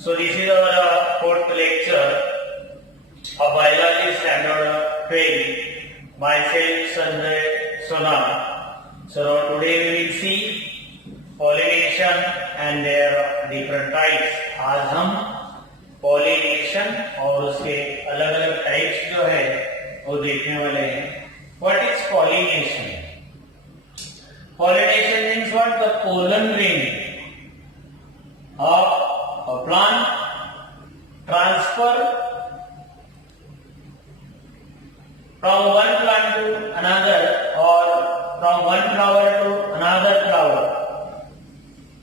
So this is our fourth lecture of biology standard 12. Myself Sanjay Sonal. So today we will see pollination and their different types. आज हम pollination और उसके अलग अलग types जो है वो देखने वाले हैं. What is pollination? Pollination means what? The pollen grain of a plant transfer from one plant to another or from one flower to another flower.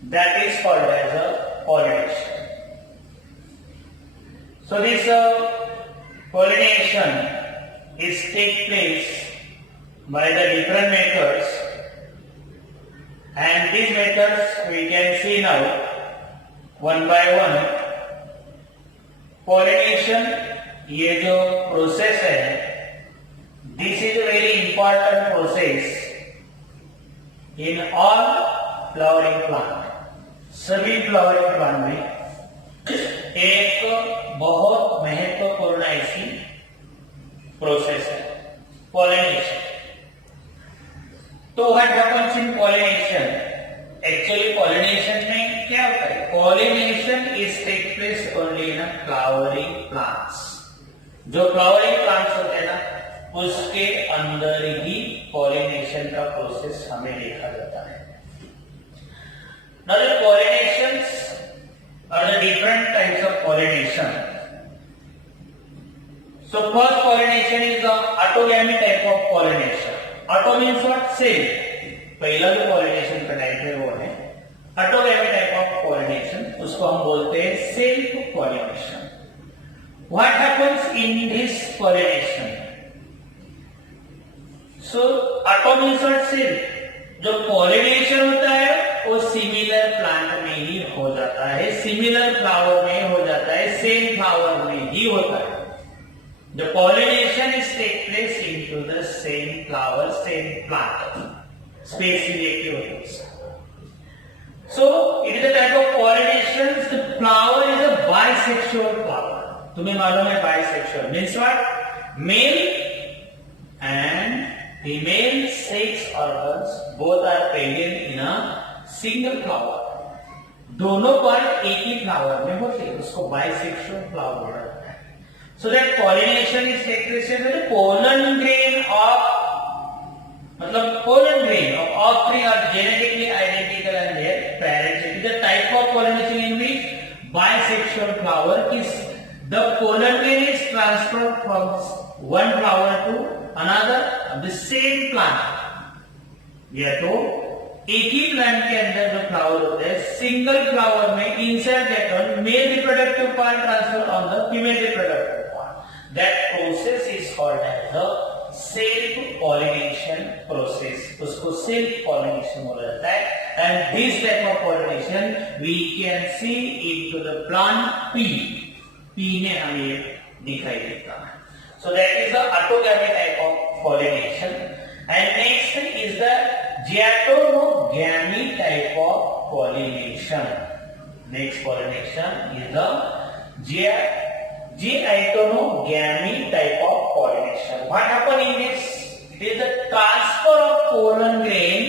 That is called as a pollination. So this pollination is take place by the different methods, and these methods we can see now one by one. Pollination ये जो process है, this is a very important process in all flowering plant. सभी flowering plant में एक बहुत महत्वपूर्ण ऐसी process है पॉलिनेशन. तो what happens in pollination? Actually pollination में क्या होता है? Pollination is take place only in flowering plants. जो फ्लावरिंग प्लांट्स होते हैं ना, उसके अंदर ही पॉलिनेशन का प्रोसेस हमें देखा जाता है. Now the pollinations are the different types of pollination. So first pollination is the autogamy type of pollination. Auto means what? Cell. पहला जो pollination का टाइप है वो है autogamy type of pollination. उसको हम बोलते हैं self pollination. What happens in this pollination? So auto means what? Cell. जो pollination होता है वो सिमिलर प्लांट में ही हो जाता है, सिमिलर फ्लावर में हो जाता है, सेम फ्लावर में ही होता है. The pollination is take place into the same flower, same plant. Space reactive. So it is a type of pollination. The flower is a bisexual flower. तुम्हें मालूम है bisexual means what? Male and female sex organs both are present in a single flower. दोनों part एक ही flower में होते हैं, उसको bisexual flower बोला जाता है. So that pollination is take place in the pollen grain of, मतलब pollen grain of offspring are genetically identical and their parents. It is a type of pollination in which bisexual flower is the pollen grain is transferred from one flower to another of the same plant. या तो एक ही plant के अंदर जो flower होते हैं, single flower में insert that one male reproductive part transfer on the female reproductive part. That process is called as the self pollination process. उसको सेल्फ पॉलिनेशन बोला जाता है. And this type of pollination we can see into the plant pea. Pea में हमें दिखाई देता है. So that is the autogamy type of pollination. And next is the diatonogamy type of pollination. Next pollination is the diatonogamy type of pollination. What happens in this? It is the transfer of pollen grain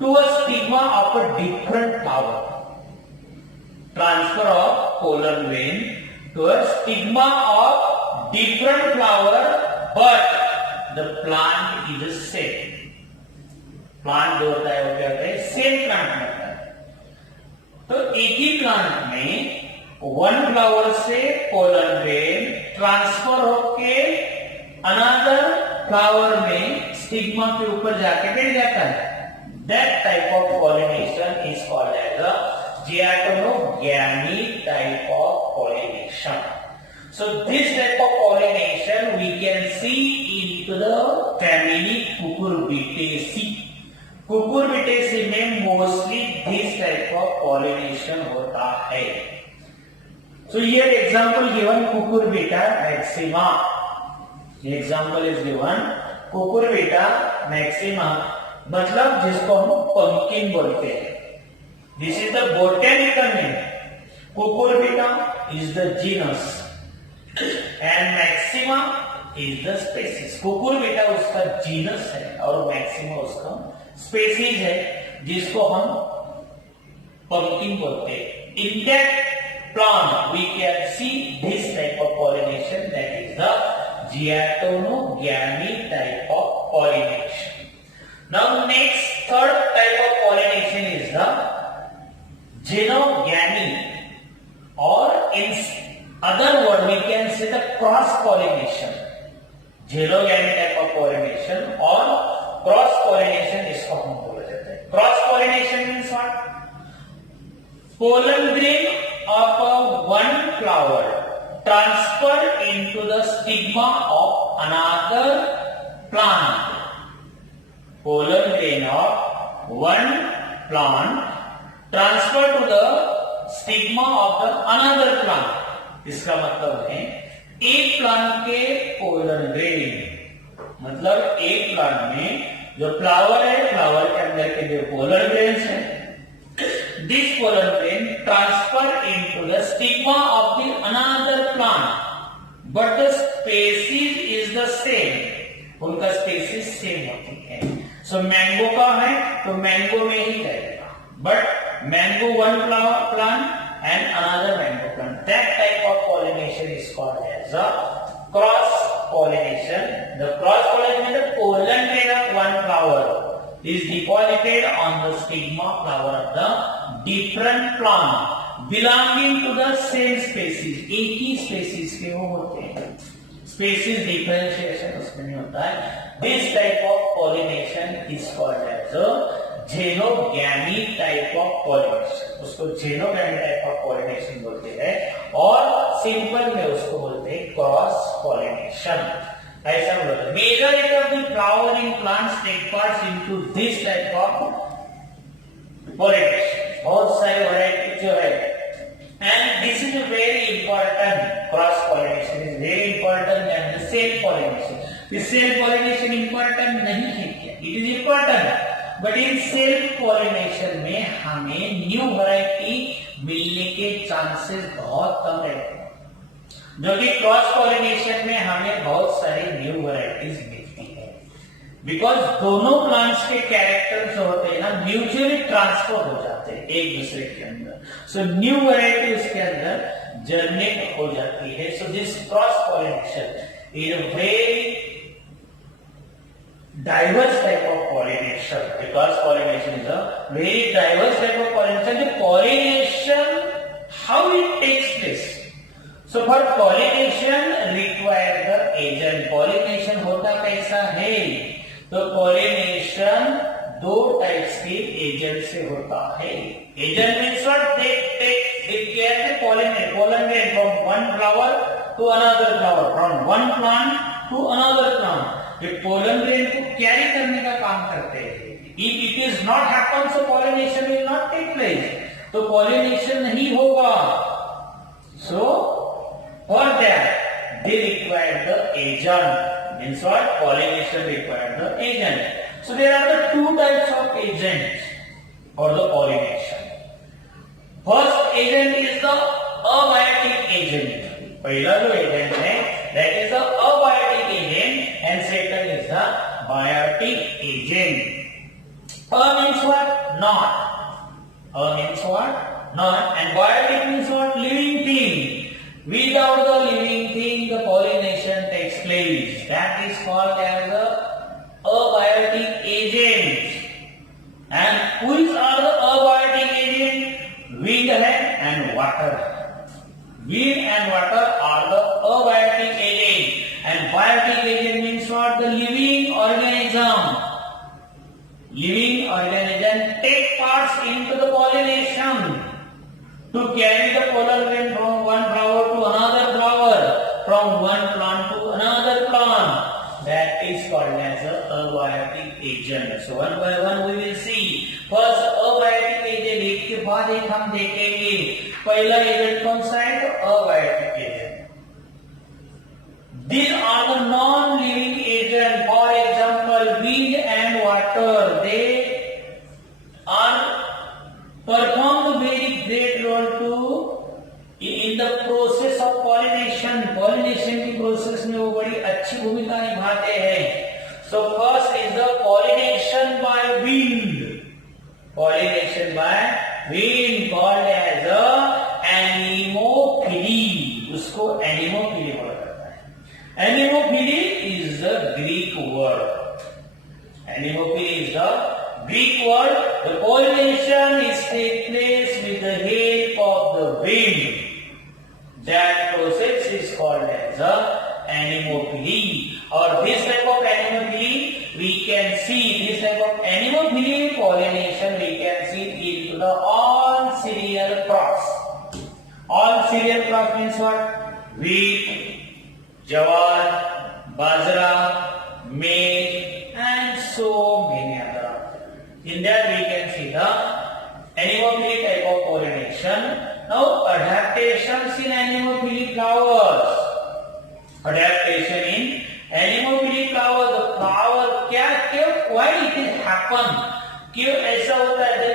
to a stigma of a different flower. Transfer of pollen grain to a stigma of different flower, but the plant is the same. Plant जो होता है वो क्या होता है? Same plant में होता है. तो एक ही प्लांट में वन फ्लावर से पोलन ग्रेन ट्रांसफर होके अनदर फ्लावर में स्टिग्मा के ऊपर जाके बैठ जाता है. That type of pollination is called as a diatonogamy type of pollination. So this type of pollination we can see into the family Cucurbitaceae. Cucurbitaceae में mostly this type of pollination होता है. So here example given Cucurbita maxima. Example is given Cucurbita maxima, मतलब जिसको हम pumpkin बोलते हैं. This is the botanical name. Cucurbita is the genus and Maxima is the species. Cucurbita उसका genus है और Maxima उसका species है जिसको हम pumpkin बोलते हैं. In that plant we can see this type of pollination, that is the diatonogamy type of pollination. Now next third type of pollination is the genogamy, or in other word we can say the cross pollination. Genogamy type of pollination or cross pollination इसको हम बोला जाता है. Cross pollination means what? Pollen grain of one flower transfer into the stigma of another plant. Pollen grain of one plant transfer to the stigma of the another plant. इसका मतलब है एक plant के पोलन ग्रेन, मतलब एक plant में जो flower है, फ्लावर के अंदर के जो पोलन ग्रेन्स है, this pollen grain transfer into the stigma of the another plant, but the species is the same. उनका species same होती है. So mango का है तो mango में ही रहेगा, but mango one flower plant and another mango plant. That type of pollination is called as a cross pollination. The cross pollination means the pollen grain of one flower is deposited on the stigma flower of the different plant belonging to the same species. एक ही species के वो होते हैं. Species differentiation उसमें नहीं होता है. This type of pollination is called as a genogamy type of pollination. उसको genogamy type of pollination बोलते हैं और सिंपल में उसको बोलते हैं cross pollination. ऐसा बोलते हैं. Majority of the flowering plants take part into this type of pollination. बहुत सारे वैरायटी जो है, and this is a very important, cross pollination is very important than the self pollination. The self pollination important नहीं है क्या? It is important, but in self pollination में हमें new variety मिलने के चांसेस बहुत कम रहते हैं, जो कि क्रॉस पॉलिनेशन में हमें बहुत सारी न्यू वैरायटीज मिलती है. बिकॉज दोनों प्लांट्स के कैरेक्टर जो होते हैं ना, म्यूचुअली ट्रांसफर हो जाते हैं एक दूसरे के अंदर. सो न्यू वैरायटी उसके अंदर जर्नेट हो जाती है. So this cross pollination is a very diverse type of pollination, because pollination is a very diverse type of pollination. The pollination, how it takes place? So for pollination require the agent. Pollination होता कैसा है? तो pollination दो types के agent से होता है. Agent means what? They carry the pollen grain from one flower to another flower, from one plant to another plant. ये पोलन ग्रेन को कैरी करने का काम करते हैं. If it is not happen, so pollination will not take place. तो pollination नहीं होगा. So for that they require the agent. Means what? Pollination require the agent. So there are the two types of agents for the pollination. First agent is the abiotic agent. पहला जो agent है that is the abiotic agent, and second is the biotic agent. A means what? Not. A means what? Not. And biotic means what? Living thing. Without the living thing, the pollination takes place. That is called as the abiotic agent. And which are the abiotic agent? Wind and water. Wind and water are the abiotic agent, and biotic agent means what? The living organism. Living organism take parts into the pollination to carry the pollen grain from one flower to another flower, from one plant to another plant. That is called as a abiotic agent. So one by one we will see. First abiotic agent, एक के बाद एक हम देखेंगे. पहला agent कौन सा है? तो abiotic agent. These are the non-living agents. For example, wind and water. They are perform a very great role to pollination by wind. Pollination by wind called as a anemophily. उसको anemophily बोला जाता है. Anemophily is the Greek word. Anemophily is the Greek word. The pollination is take place with the help of the wind. That process is called as a anemophily. Or this type of anemophily we can see, this type of anemophily pollination we can see into the all cereal crops. All cereal crops means what? Wheat, jawar, bajra, maize and so many other. In that we can see the anemophily type of pollination. Now adaptations in anemophily flowers. Adaptation in anemophily flower. The flower क्या why it is happen? क्यों ऐसा होता है?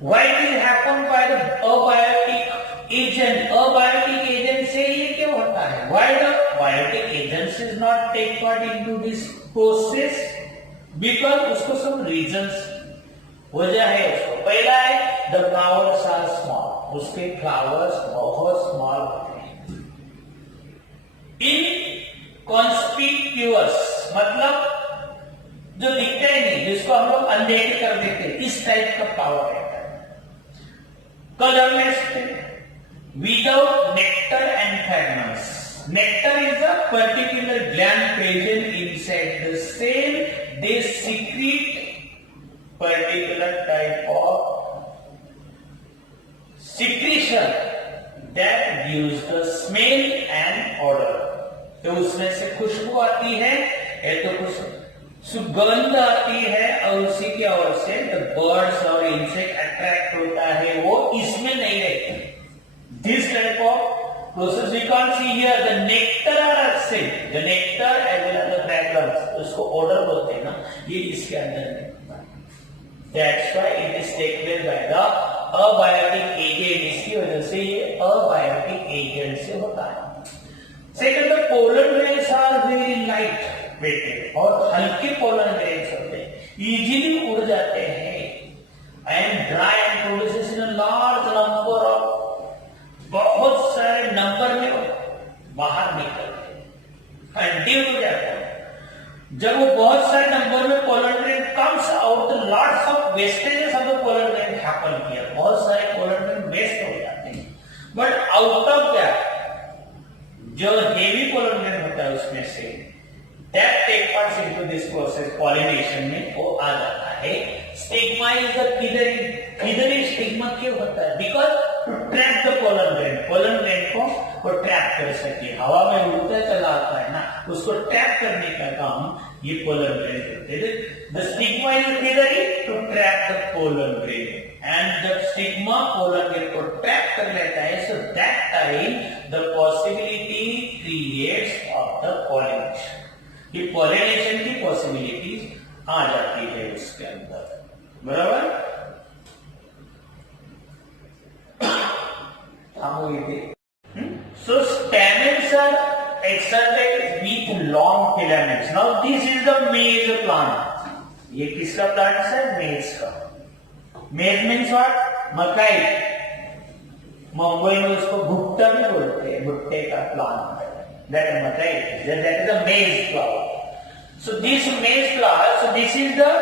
Why it is happen by the abiotic agent? Abiotic agent से ये क्यों होता है? Why the biotic agents is not take part into this process? Because उसको some reasons वजह है उसको. पहला है the flowers are small. उसके flowers बहुत small होते हैं. इनकॉन्स्पिक्यूअस मतलब जो दिखते ही नहीं, जिसको हम लोग अनदेखे कर देते, इस टाइप का फ्लावर रहता है. Colourless without nectar and fragrance. Nectar is a particular gland present inside the cell. They secrete particular type of secretion that gives the smell and odor. तो उसमें से खुशबू आती है, या तो कुछ सुगंध आती है, और उसी की ओर से the birds और इंसेक्ट अट्रैक्ट होता है, वो इसमें नहीं रहते. This type of process we can't see here. The nectar are absent. The nectar as well as the fragrance, उसको odor बोलते हैं ना, ये इसके अंदर नहीं. That's why it is taken by the abiotic agent. इसकी वजह से ये abiotic agent से होता है. Second, the pollen grains are very light weighted और हल्के pollen grains होते हैं, easily उड़ जाते हैं, and dry and produces in a large number of, बहुत सारे नंबर में बाहर निकलते हैं, ठंडी हो जाता है. जब वो बहुत सारे नंबर में pollen grain comes out, lots of wastages of the pollen grain happen here. बहुत सारे pollen grain waste हो जाते हैं. But out of that, जो heavy pollen grain होता है उसमें से, that take part into this process pollination में वो आ जाता है. Stigma is the feathering. Feathering stigma क्यों होता है? Because to trap the pollen grain. Pollen grain को वो ट्रैप कर सके, हवा में उड़ता चला आता है ना, उसको ट्रैप करने का काम ये pollen grain करते हैं. The stigma is feathering to trap the pollen grain, and the stigma pollen grain को ट्रैप कर लेता है. So that time the possibility creates of the pollination. ये pollination की possibilities आ जाती है उसके अंदर, बराबर. So stamens are extended with long filaments. Now this is the maize plant. ये किसका प्लांट है? मेज का. मेज मीन्स व्हाट? मकई. मुंबई में उसको भुट्टा भी बोलते हैं, भुट्टे का प्लांट. That is मकई. That is a maize flower. So this maize flower. So this is the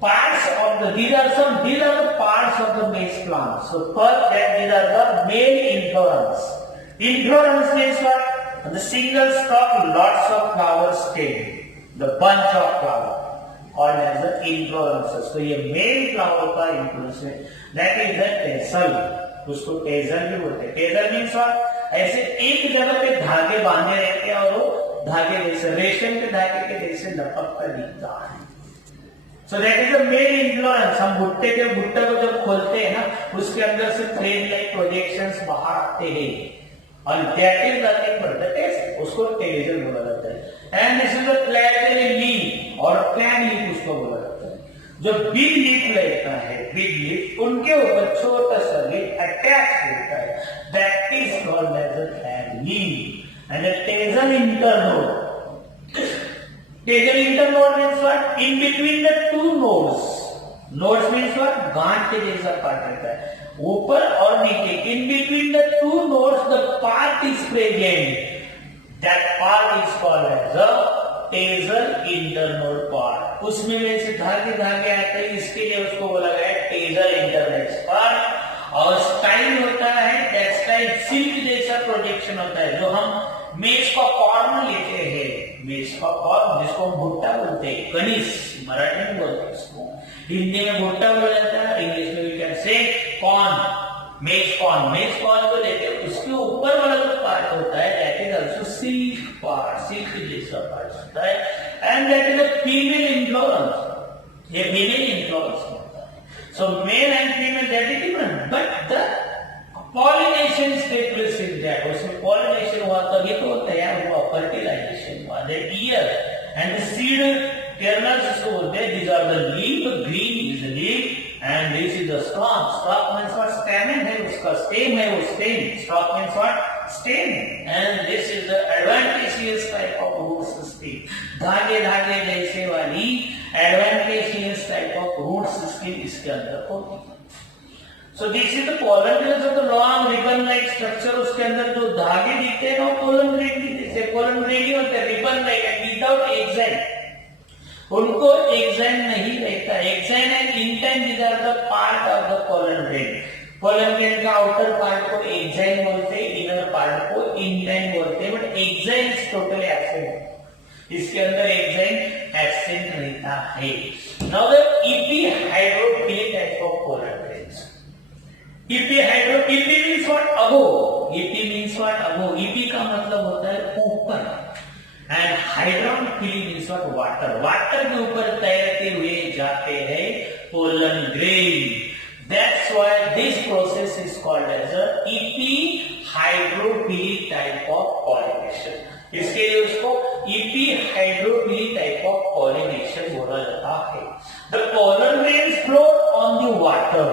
parts of the. These are the parts of the maize plant. So first that these are the male inflorescence. Inflorescence means what? The single stalk, lots of flowers stem. The bunch of flower called as the inflorescence. So ये male flower का inflorescence है. That is the tassel. उसको tassel भी बोलते हैं. Tassel means what? ऐसे एक जगह पे धागे बांधे रहते हैं और वो धागे जैसे रेशम के धागे के जैसे लपकता दिखता है. So that is the male inflorescence. हम भुट्टे के भुट्टे को जब खोलते हैं ना, उसके अंदर से थ्रेड लाइक प्रोजेक्शंस बाहर आते हैं, और that is nothing but the tassel. उसको tassel बोला जाता है. And this is the flagellate leaf और fan leaf उसको बोला जाता है. जो big leaf रहता है, big leaf, उनके ऊपर छोटा सा leaf attach होता है. That is called as a fan leaf. And the tassel internode. Tasal internode means what? In between the two nodes. Nodes means what? गांठ के जैसा पार्ट रहता है ऊपर और नीचे. In between the two nodes, the part is present. That part is called as the tasal internode part. उसमें से धागे धागे आते हैं, इसके लिए उसको बोला गया है tasal internode part. और स्टाइल होता है, that स्टाइल सिल्क जैसा प्रोजेक्शन होता है जो हम मेज का कॉर्न लेते हैं. मेज का कॉर्न जिसको हम भुट्टा बोलते हैं, कनिस मराठी में बोलते हैं इसको, हिंदी में भुट्टा बोला जाता है, इंग्लिश में वी कैन से कॉर्न. मेज कॉर्न को लेते हैं, उसके ऊपर वाला जो पार्ट होता है that is also silk part, silk जैसा पार्ट होता है. And that is a female inflorescence. ये फीमेल इन्फ्लोरेंस होता है. So male and female that is different, but the pollination takes place in that. उसमें pollination हुआ तभी तो तैयार हुआ, fertilization हुआ. That year and the seed kernels इसको बोलते हैं. These are the leaf. Green is the leaf and this is the stalk. Stalk means what? Stamen है उसका, stem है वो stem. Stalk means what? Stem. And this is the adventitious type of root system. धागे धागे जैसे वाली adventitious type of root system इसके अंदर होती है. So this is the pollen grains of the long ribbon-like structure. उसके अंदर जो धागे दिखते हैं वो pollen grain दिखते हैं. pollen grain ही होते हैं ribbon-like and without exine. उनको exine नहीं रहता. exine and intine these are the part of the pollen grain. pollen grain का outer part को exine बोलते हैं, inner part को intine बोलते हैं. but exine is totally absent. इसके अंदर exine absent रहता है. Now the epihydrophilic type of pollen grains. Epi means what? Above. Epi means what? Above. Epi का मतलब होता है ऊपर. And hydrophily means what? Water. Water के ऊपर तैरते हुए जाते हैं pollen grain. That's why this process is called as a epihydrophilic type of pollination. इसके लिए उसको epihydrophilic type of pollination बोला जाता है. The pollen grains float on the water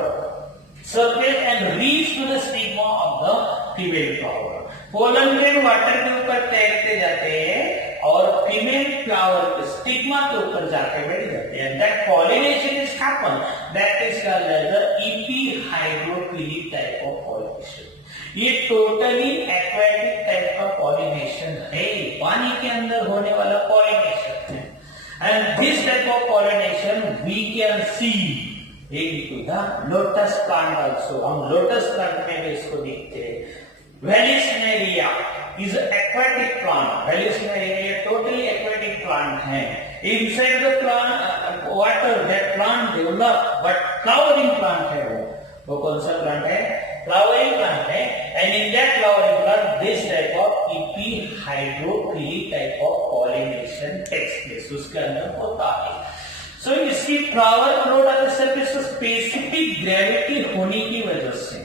surface and reach to the stigma of the female flower. pollen grain water के ऊपर तैरते जाते हैं और फीमेल फ्लावर के स्टिग्मा के ऊपर जाकर बैठ जाते हैं. That pollination is happen. That is called as the epihydrophilic type of pollination. ये टोटली एक्वाटिक टाइप का पॉलिनेशन है, पानी के अंदर होने वाला पॉलिनेशन है. And this type of pollination we can see lotus plant also. हम लोटस प्लांट में भी इसको देखते हैं. Vallisneria is aquatic plant. Vallisneria ये टोटली एक्वाटिक प्लांट है. Inside the plant water that plant develop, but flowering plant है वो कौन सा प्लांट है? फ्लावरिंग प्लांट है. And in that flowering plant this type of epihydrophilic type of pollination takes place उसके अंदर होता है. So इसकी flower float on the surface specific gravity होने की वजह से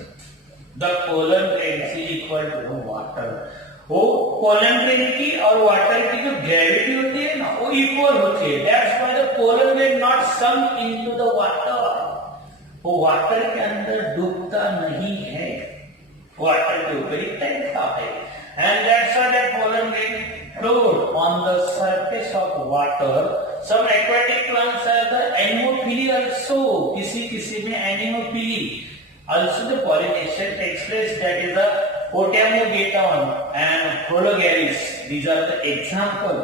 the pollen grain is equal to water. वो पोलन ग्रेन की और वाटर की जो ग्रेविटी होती है ना वो इक्वल होती है. That's why the pollen grain not some into the water. वो वाटर के अंदर डूबता नहीं है, वाटर के ऊपर ही तैरता है. And that's why that pollen grain float on the surface of water. Some aquatic plants have the anemophily also. किसी में anemophily. Also the pollination takes place. That is the Potamogeton and Hologaris. These are the example.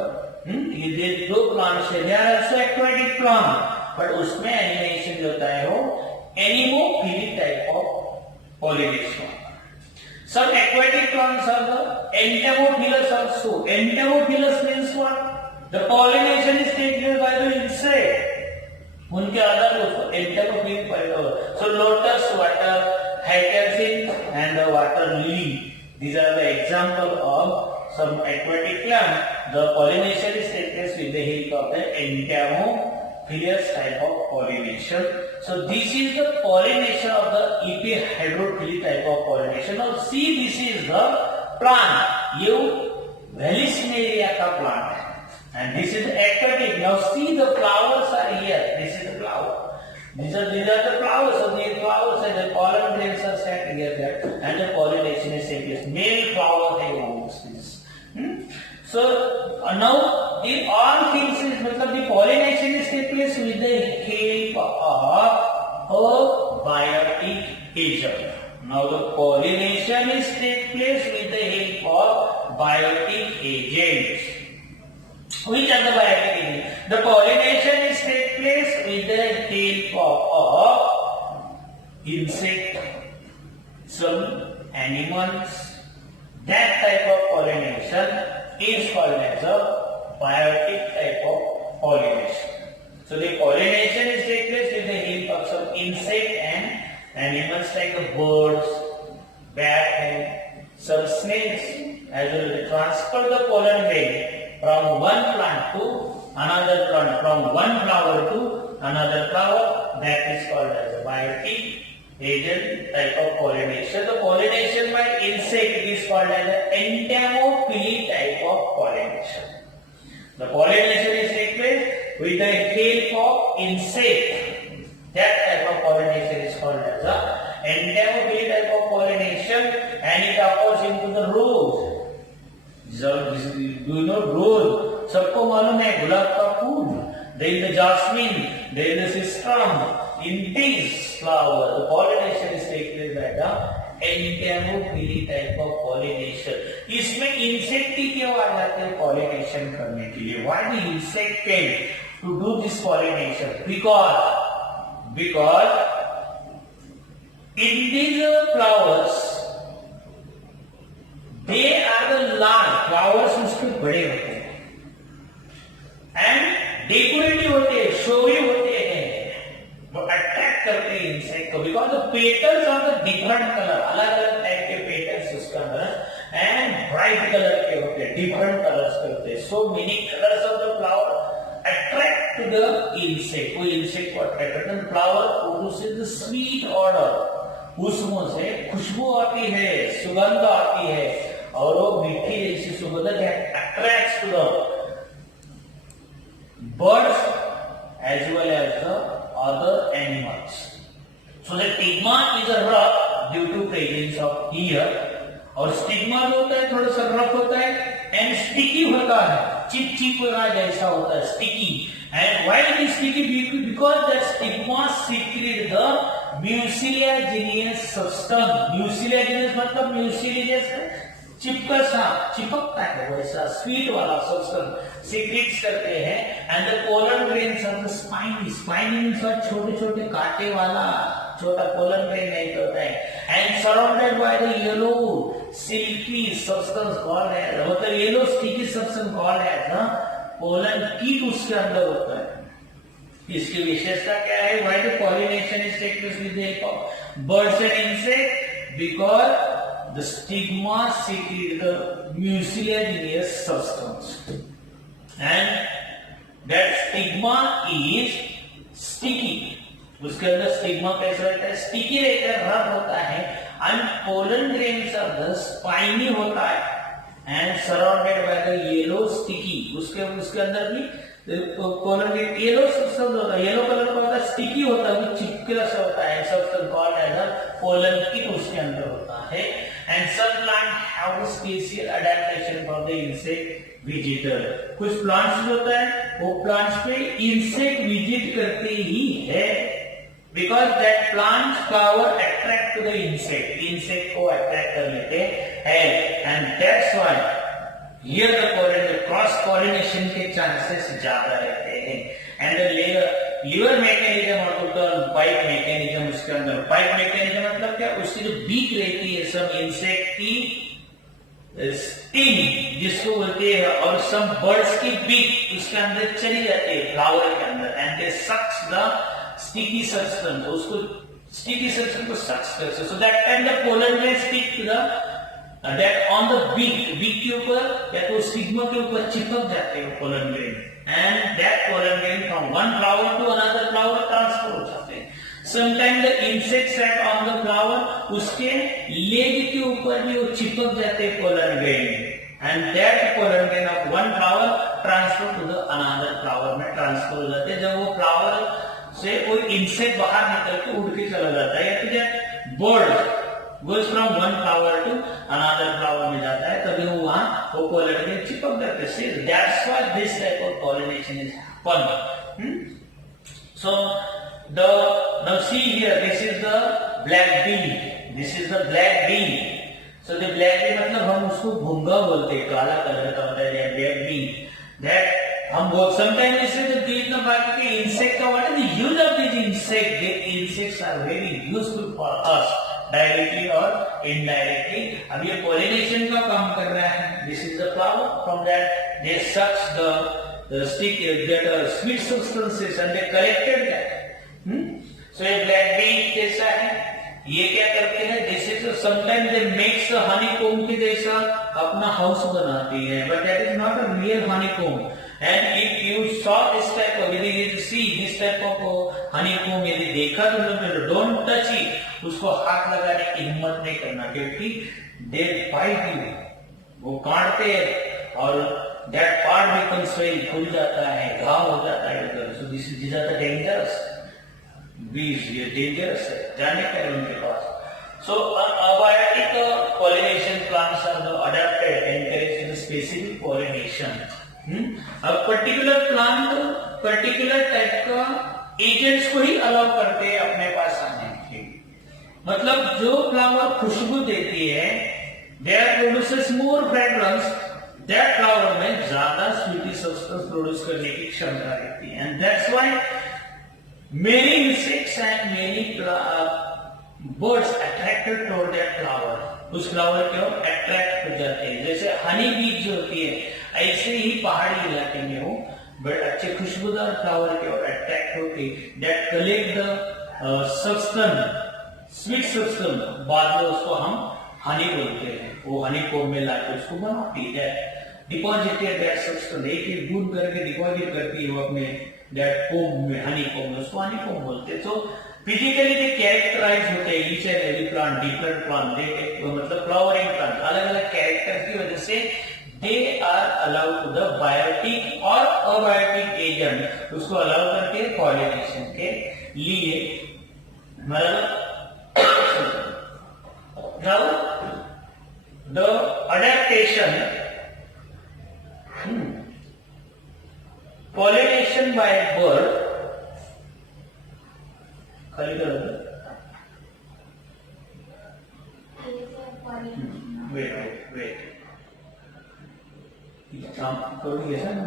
ये दो plants है. They are also aquatic plant. But उसमें animation जो होता है वो anemophily type of pollination. Some aquatic plants are the entomophilous also. Entomophilous means what? The pollination is taken by the insect. उनके आधार पर entomophilic पैदा होता है. So lotus, water, hyacinth and the water lily. These are the example of some aquatic plant. The pollination is taken place with the help of the entomophilous type of pollination. So this is the pollination of the epihydrophilic type of pollination. Now see, this is the plant. ये Vallisneria का plant है. And this is aquatic. Now see, the flowers are here. This is the flower. These are the flowers. So these flowers and the pollen grains are set together, and the pollination is taking place. Male flower है वो. So now in all things is pollination is take place with the help of a biotic agent. Now the pollination is take place with the help of biotic agents. Which are the biotic agents? The pollination is take place with the help of insect, some animals. That type of pollination is called as a biotic type of pollination. So the pollination is take place with the help of some insect and animals like the birds, bat and some snails. As well, they transfer the pollen grain from one plant to another plant, from one flower to another flower. That is called as a biotic agent type of pollination. The pollination by insect is called as an entomophily type of pollination. The pollination is take place with the help of insect. That type of pollination is called as a entomophily type of pollination, and it occurs into the rose. You know rose? सबको मालूम है गुलाब का फूल. There is the jasmine, there is the sistrum. In these flowers, the pollination is taken by the entomophily type of pollination. इसमें insect ही क्यों आ जाते हैं pollination करने के लिए? Why the insect came to do this pollination? Because in these flowers, they are the large flowers, उसके बड़े होते हैं and decorative होते हैं, showy होते हैं, वो अट्रैक्ट करते हैं इंसेक्ट को. Because the petals are the different colour, अलग अलग टाइप के पेटल्स उसके अंदर एंड ब्राइट कलर के होते हैं, डिफरेंट कलर्स करते हैं. So many colours of the flower attract to the insect. वो इंसेक्ट को अट्रैक्ट करते हैं. Flower produces the sweet odour, उसमें से खुशबू आती है, सुगंध आती है और वो मीठी जैसी सुगंध attracts to the birds as well as the other animals. So the stigma is a rough due to presence of ear. और स्टिग्मा जो होता है थोड़ा सा रफ होता है एंड स्टिकी होता है, चिपचिपा जैसा होता है, sticky. And why it is sticky? Because that stigma secrete the mucilaginous substance. Mucilaginous मतलब म्यूसिलियस चिपकता है वैसा स्वीट वाला सब्सटेंस सीक्रेट्स करते हैं. And the pollen grains of the spiny. Spiny means छोटे छोटे कांटे वाला छोटा पोलन ग्रेन नहीं होता है. And surrounded by the yellow silky substance called as, मतलब yellow sticky substance called as pollen kit उसके अंदर होता है. इसकी विशेषता क्या है? Why the pollination is take place with the help of birds and insect? Because the stigma secrete the mucilaginous substance, and that stigma is sticky. उसके अंदर स्टिग्मा कैसा रहता है? स्टिकी रहता है, रफ होता है. And pollen grains of the spiny होता है and surrounded by the yellow sticky. उसके अंदर भी पोलन ग्रेन येलो सब्सटेंस होता है, येलो कलर का होता है, स्टिकी होता है, वो चिपकला सा होता है, substance called as pollen kit उसके अंदर होता है. And some plants have a special adaptation for the insect visitor. कुछ plants जो होता है वो plants पे insect visit करते ही है, because that plant flower attract to the insect. Insect को attract कर लेते हैं, and that's why here the cross pollination के chances ज्यादा रहते हैं. And the लीवर मैकेनिज्म और टोटल पाइप मैकेनिज्म उसके अंदर. पाइप मैकेनिज्म मतलब क्या? उसकी जो बीक रहती है सम इंसेक्ट की स्टिंग जिसको बोलते हैं, और सम बर्ड्स की बीक उसके अंदर चली जाती है फ्लावर के अंदर, and they sucks the sticky substance. उसको स्टिकी सब्सटेंस को सक्स करते हैं. So that time the pollen grain stick to the that on the beak के ऊपर या तो स्टिग्मा के ऊपर चिपक जाते हैं pollen grain, and that pollen grain from one flower to another flower transfer हो जाते हैं. Sometimes the insect sat on the flower, उसके लेग के ऊपर भी वो चिपक जाते हैं pollen grain, and that pollen grain of one flower transfer to the another flower में transfer हो जाते हैं. जब वो flower से कोई insect बाहर निकल के उड़ के चला जाता है, या तो जब bird goes from one flower to another flower में जाता है, तभी वो वहां वो pollen grain चिपक जाते हैं. That's why this type of pollination is pollen. So now see here, this is the black bee. This is the black bee. So the black bee मतलब हम उसको भूंगा बोलते हैं, काला कलर का होता है black bee. That हम बहुत sometimes इसे तो देख ना बाकी के insect का what is the use of these insect? The insects are very useful for us directly or indirectly. अब ये pollination का काम कर रहा है. This is the flower. From that they sucks the stick that sweet substances and they collected that. So ये black bee कैसा है? ये क्या करते हैं? This is sometimes they makes a honeycomb के जैसा अपना हाउस बनाती है, but that is not a real honeycomb. And if you saw this type of, यदि you see this type of honeycomb यदि देखा तो लोग don't touch it, उसको हाथ लगाने की हिम्मत नहीं करना, क्योंकि they bite you, वो काटते हैं और that part becomes very खुल जाता है, घाव हो जाता है उधर. So these are the dangerous. Bees, ये dangerous है, जाने का है उनके पास. So abiotic pollination plants are the adapted encourage the specific pollination. अब particular plant particular type का agents को ही allow करते हैं अपने पास आने के. मतलब जो flower खुशबू देती है, that produces more fragrance. That flower में ज्यादा sweety substance produce करने की क्षमता रहती है, and that's why many insects and many birds attracted toward that flower. उस flower की ओर attract हो जाते हैं. जैसे हनी बीज जो होती है, ऐसे ही पहाड़ी इलाके में हो बट अच्छे खुशबूदार फ्लावर की ओर अट्रैक्ट होके that collect the substance, sweet substance, बाद में उसको हम हनी बोलते हैं. वो हनी कोम में लाके उसको बनाती है, डिपॉजिटेड दैट सब्सटेंस, एक बूंद करके डिपॉजिट करती है वो अपने that comb में, हनी कोम में, उसको हनी कोम बोलते हैं. तो फिजिकली दे कैरेक्टराइज होते हैं each and every plant, different plant, they मतलब फ्लावरिंग प्लांट अलग अलग कैरेक्टर की वजह से they are allowed to the biotic और अबायोटिक एजेंट, उसको अलाउ करके पॉलिनेशन के लिए. मतलब now the adaptation pollination by bird, खाली कर दो. wait काम करोगे ऐसा ना.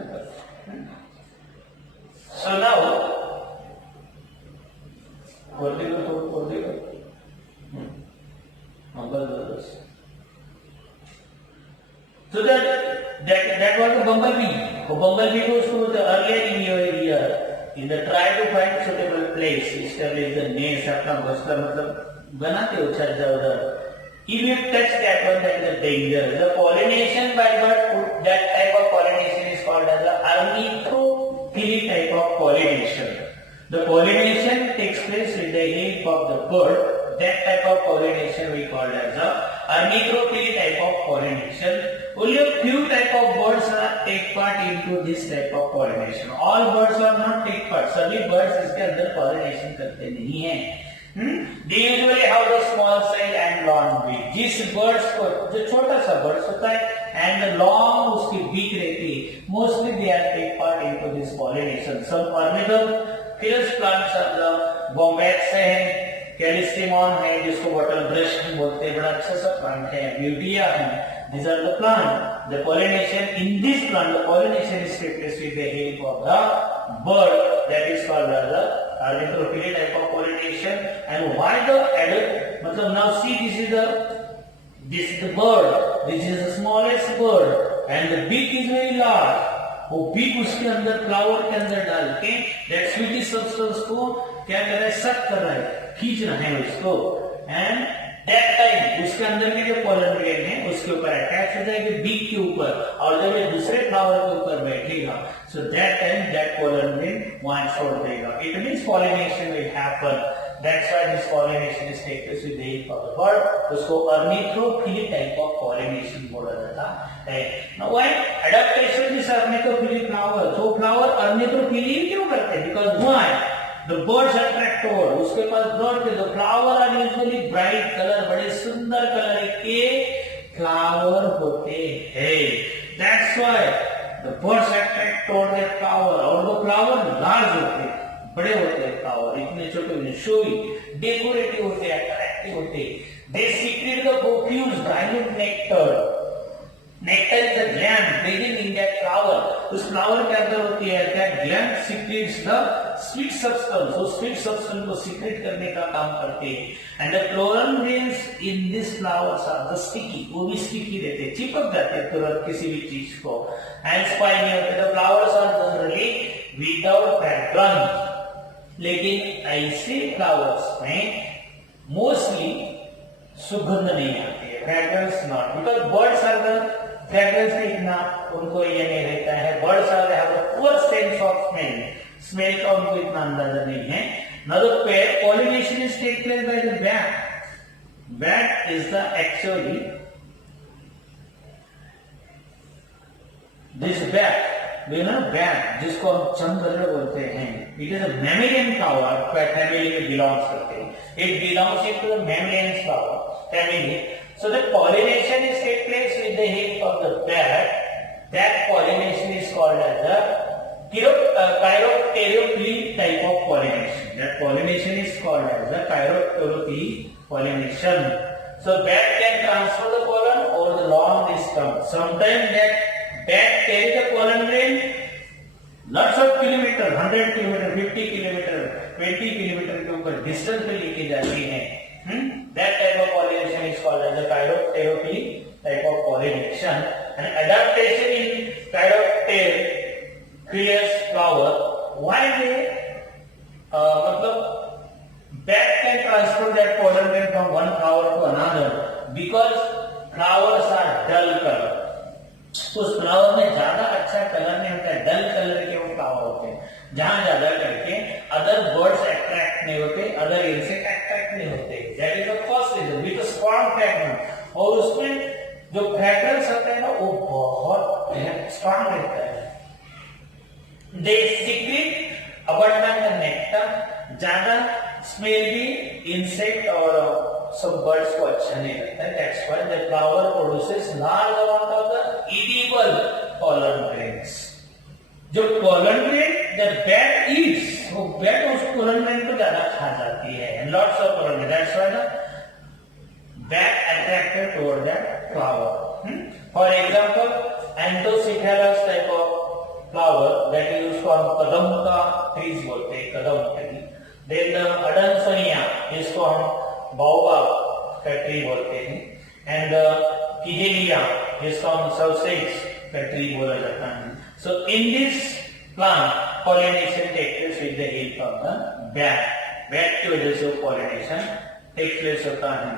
So now कर देगा तो कर देगा. बस. So that was a bumblebee. वो bumblebee को उसको बोलते earlier in your year in the try to find suitable place establish the nest, अपना घोंसला मतलब बनाते हो छत उधर. If you touch that one, that is a danger. The pollination by bird, that type of pollination is called as the ornithophily type of pollination. The pollination takes place with the help of the bird. That type of pollination we call as the ornithophily type of pollination. Only a few type of birds take part into this type of pollination. All birds are not take part. सभी birds इसके अंदर pollination करते नहीं हैं. They usually have the small size and long beak. जिस birds को जो छोटा सा birds होता है and long उसकी beak रहती है, mostly they are take part into this pollination. Some ornithophilous plants are the bombax है, कैलिस्टिमॉन है जिसको बटल ब्रश बोलते हैं, बड़ा अच्छा सा प्लांट है. ब्यूटिया है. These are the plant. The pollination in this plant, the pollination is taken place with the help of the bird. That is called as the ornithophily type of pollination. And why the adult? मतलब now see this is the bird. This is the smallest bird, and the beak is very large. वो beak उसके अंदर flower के अंदर डाल के that sweety substance को क्या कर रहा है, सक कर रहा है, खींच रहा है उसको. एंड दैट टाइम उसके अंदर के जो पोलन ग्रेन है उसके ऊपर अटैच हो जाएगी बीक के ऊपर, और जब ये दूसरे फ्लावर के ऊपर बैठेगा, so that time that pollen grain वहां छोड़ देगा. It means pollination will happen. That's why this pollination is take place with the help of the bird. उसको ऑर्निथोफिली टाइप ऑफ पॉलिनेशन बोला जाता है. Now why adaptation this ornithophily flower, तो flower ornithophily क्यों करते हैं? Because why the birds attract toward, उसके पास bird के, the flower are usually bright color, बड़े सुंदर कलर के फ्लावर होते हैं. That's why the birds attract toward their flower, और वो फ्लावर लार्ज होते हैं, बड़े होते हैं फ्लावर, इतने छोटे होते, शोई, डेकोरेटिव होते हैं, अट्रैक्टिव होते हैं. They secrete the profuse dilute nectar. Nectar is a gland present in that flower. उस फ्लावर के अंदर होती है, that gland secretes the sweet substance. वो sweet substance को secrete करने का काम करते हैं. And the pollen grains in these flowers are the sticky. वो भी sticky रहते हैं, चिपक जाते हैं तुरंत किसी भी चीज को. And spoil नहीं होते. The flowers are generally without fragrance. लेकिन ऐसे फ्लावर्स में मोस्टली सुगंध नहीं आती है, fragrance not, because birds are the fragrance का इतना उनको ये नहीं रहता है. Birds are have the poor sense of smell, smell का उनको इतना अंदाजा नहीं है. Now the pollination is take place by the bat. Bat is the actually this bat, bat जिसको हम चमगदड़ बोलते हैं, it is a mammalian flower, family में बिलोंग्स करते हैं. It belongs to the mammalian flower family. So the pollination is take place with the help of the bat. That pollination is called as a chiropteropy type of pollination. That pollination is called as the chiropteropy pollination. So bat can transfer the pollen over the long distance. Sometimes that bat carry the pollen grain lots of kilometer, 100 kilometer, 50 kilometer, 20 kilometer के ऊपर distance पे लेके जाती है. That type of pollination is called as a chiropteropy type of pollination. And adaptation in chiropterous flower, why they मतलब bat can transfer that pollen grain from one flower to another because flowers are dull color. उस flower में ज्यादा अच्छा colour नहीं होता है, डल colour के वो फ्लावर होते हैं, जहां ज्यादा करके अदर बर्ड्स अट्रैक्ट नहीं होते, अदर इंसेक्ट अट्रैक्ट नहीं होते. That is the first reason, with strong fragrance. और उसमें जो फ्रेग्रेंस होता है ना वो बहुत स्ट्रॉन्ग रहता है. दे सीक्रेट अबंडेंट नेक्टर, ज्यादा स्मेल भी इंसेक्ट और सब बर्ड्स को अच्छा नहीं लगता है. That's why the flower produces large amount of the edible pollen grains. जो pollen grain the bat eats, वो bat उस pollen grain को ज्यादा खा जाती है. Lots of pollen grain. That's why the bat attracted toward that flower. For example, Anthocephalus type of flower that is उसको हम कदम का trees बोलते हैं, कदम ट्री. Then the Adansania इसको हम baobab का tree बोलते हैं. And Kigelia जिसको हम सौसेज का ट्री बोला जाता है. So in this plant pollination takes place with the help of the bat. bat की वजह से pollination takes place होता है.